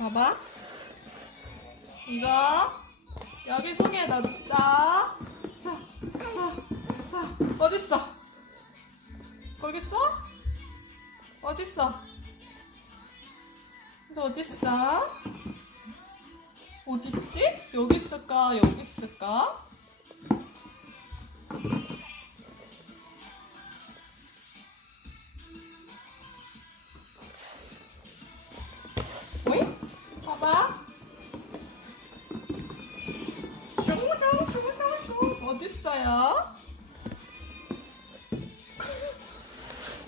봐봐. 이거 여기 속에 넣자. 자, 자, 자. 어딨어? 거기 있어? 어딨어? 그래서 어딨어? 어딨지? 여기 있을까? 여기 있을까? 어딨어요?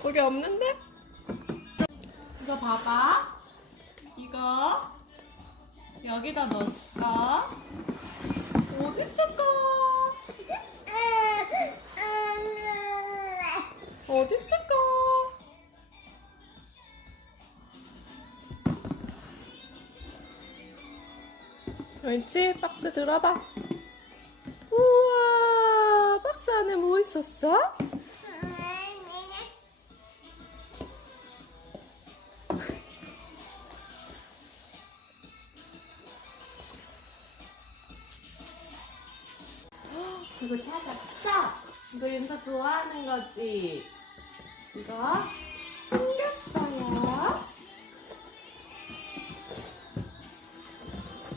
거기 없는데? 이거 봐봐. 이거 여기다 넣었어. 어딨을까? 어딨을까? 옳지? 박스 들어봐. 있었어? 이거 찾았어? 이거 윤서 좋아하는 거지? 이거 숨겼어요.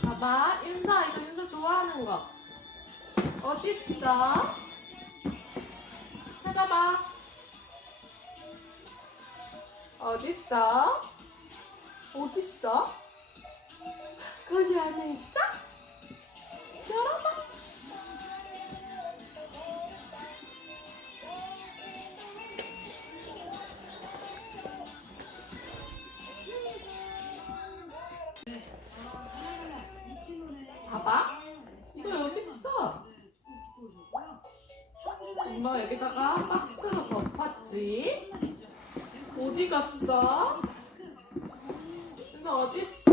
봐봐, 윤서 이거 윤서 좋아하는 거 어딨어? 찾아봐. 어딨어? 어딨어? 거기 안에 있어? 엄마 여기다가 박스로 덮었지. 어디 갔어? 그래서 어디 있어?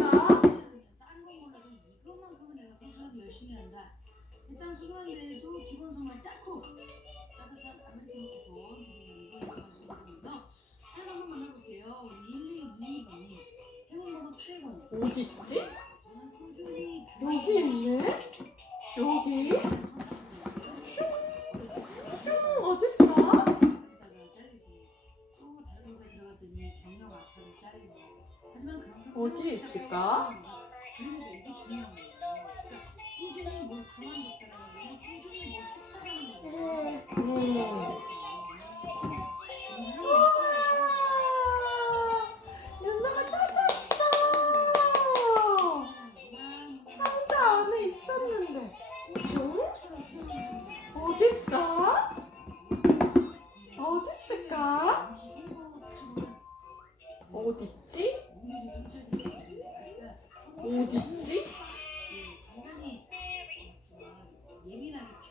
일단 소소한데도 기본 선물 딱코 따뜻한 아메리카노 쿠폰 드리는 8번 한번 만나볼게요 우리 112번님 행운번호 8번 어디 있지? 저는 꾸준히 여기 있네. 여기? 어디에 있을까? 그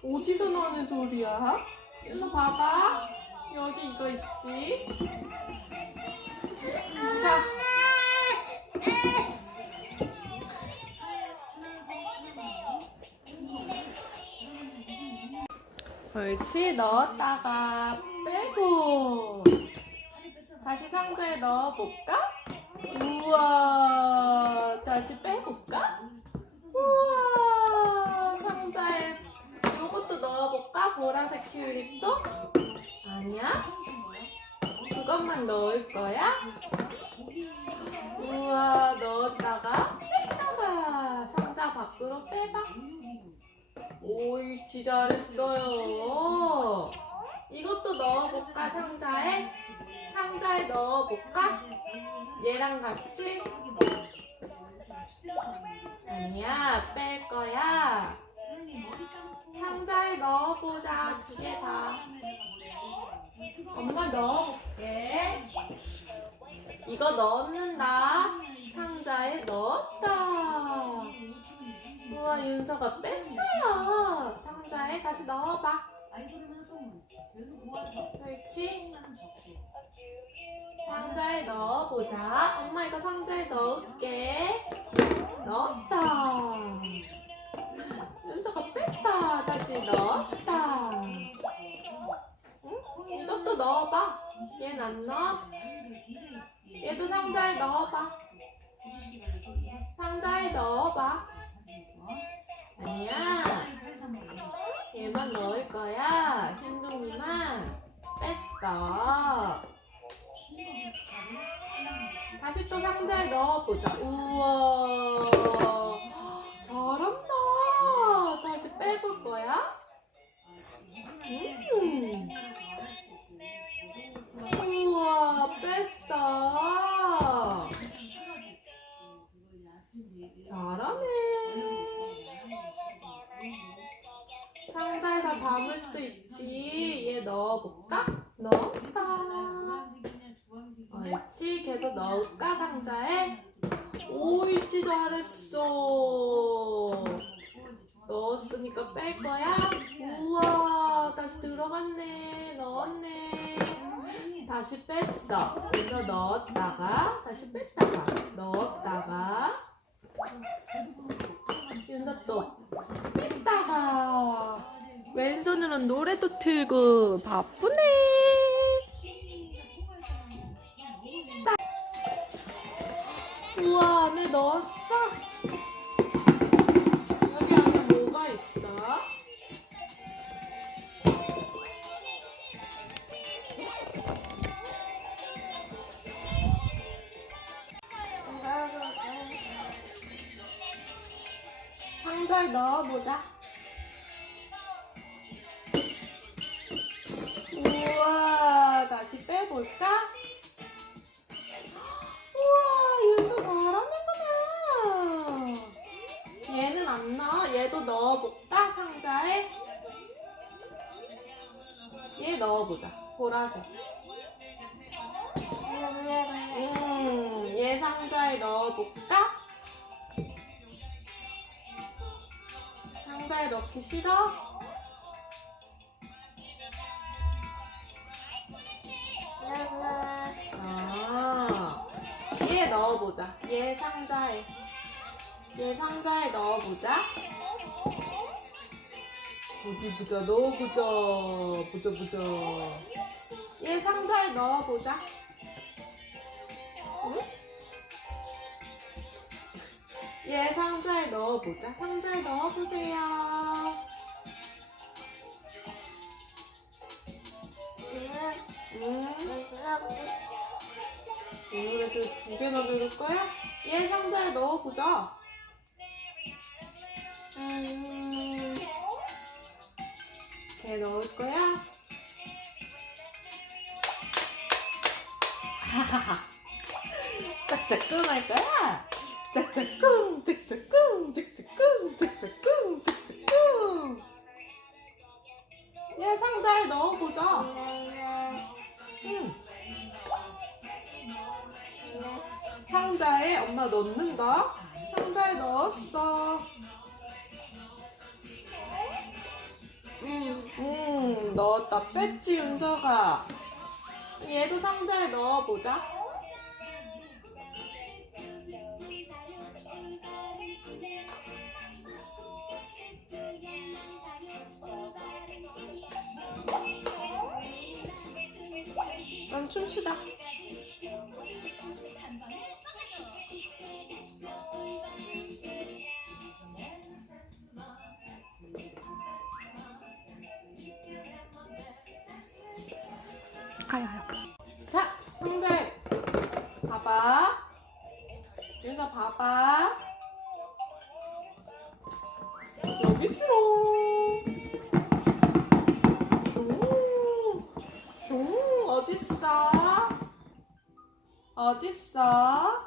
어디서 나는 소리야? 일로 봐봐. 여기 이거 있지? 자, 옳지. 넣었다가 빼고. 다시 상자에 넣어볼까? 우와. 다시 빼볼까? 우와. 상자에 요것도 넣어볼까? 보라색 튤립도? 아니야? 그것만 넣을 거야? 우와. 넣었다가 뺐다가 상자 밖으로 빼봐. 오이, 지 잘했어요. 이것도 넣어볼까, 상자에? 상자에 넣어볼까? 얘랑 같이? 아니야, 뺄 거야. 상자에 넣어보자, 두 개 다. 엄마 넣어볼게. 이거 넣는다. 상자에 넣었다. 우와, 윤서가 뺐어요. 상자에 다시 넣어봐. 그렇지? 상자에 넣어보자. 엄마 이거 상자에 넣을게. 넣었다. 안 넣어? 얘도 상자에 넣어봐. 바라고. 넣어봐. 아니야. 얘만 넣을 거야. 흰둥이만 뺐어. 다시 또 상자에 넣어보자. 우와. 잘한다. 다시 빼볼 거야? 음. 넣어볼까? 넣었다. 옳지. 걔도 넣을까, 상자에? 옳지, 잘했어. 넣었으니까 뺄 거야? 우와, 다시 들어갔네. 넣었네. 다시 뺐어. 그래서 넣었다가, 다시 뺐다가, 넣었다가, 윤서 또 뺐다가. 왼손으로는 노래도 틀고 바 보자. 보라색. 음, 얘 상자에 넣어볼까? 상자에 넣기 싫어? 아, 얘 넣어보자. 얘 상자에. 얘 상자에 넣어보자. 어디 보자, 넣어보자. 보자, 보자. 얘 상자에 넣어보자. 응? 얘 상자에 넣어보자. 상자에 넣어보세요. 응? 오늘에도 두 개나 넣을 거야? 얘 상자에 넣어보자. 걔 넣을 거야? 짝짝꿍 할 거야? 짝짝꿍, 짝짝꿍, 짝짝꿍, 짝짝꿍, 짝짝꿍. 얘 상자에 넣어보자. 응. 상자에 엄마 넣는다. 상자에 넣었어. 음, 넣었다. 뺐지, 윤서가. 얘도 상자에 넣어보자. 난 춤추자. 아야, 봐봐. 윤서 봐봐. 여기 있지롱. 오, 오, 어딨어? 어딨어?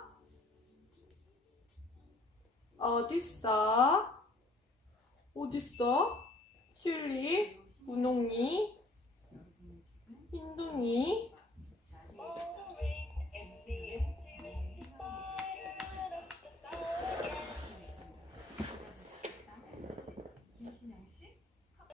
어딨어? 어딨어? 슐리, 문홍이, 흰둥이.